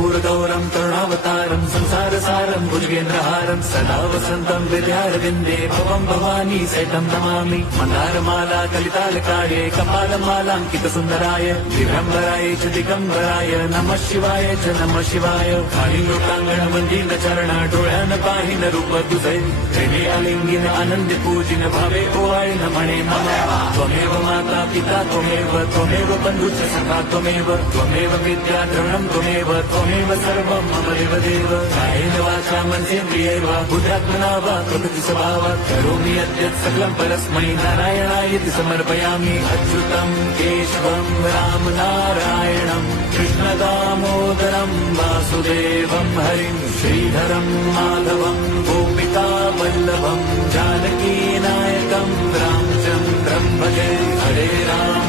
कर्पूरगौरं करुणावतारं संसारसारं भुजगेन्द्रहारं सदा वसन्तं हृदयारविन्दे भवं भवानी सहितं नमामि। मन्दारमाला कलितालकाये कपालमालाङ्कितसुन्दराय दिगम्बराय च दिगम्बराय नमः शिवाय च नमः शिवाय। खाली लोकांगण मंदिर चरण डोळ्यान पाहिन रूप तुझे प्रेमी अलिंगिन आनंद पूजिन भावे ओवाळीन म्हणे मला त्वमेव माता पिता त्वमेव बंधुच सखा त्वमेव विद्या द्रवणं त्वमेव सर्वं मम देव कायेन वाचा मनसेन्द्रियैर्व बुद्ध्यात्मना वा प्रकृति स्वभावात् करोमि यद्यत् सकलं परस्मै नारायणायति समर्पयामि। अच्युतं केशवं राम नारायणं कृष्णदामोदरं वासुदेवं हरिं श्रीधरं माधवं गोपिका वल्लभं जानकी नायकं रामचन्द्रं भजे। हरे राम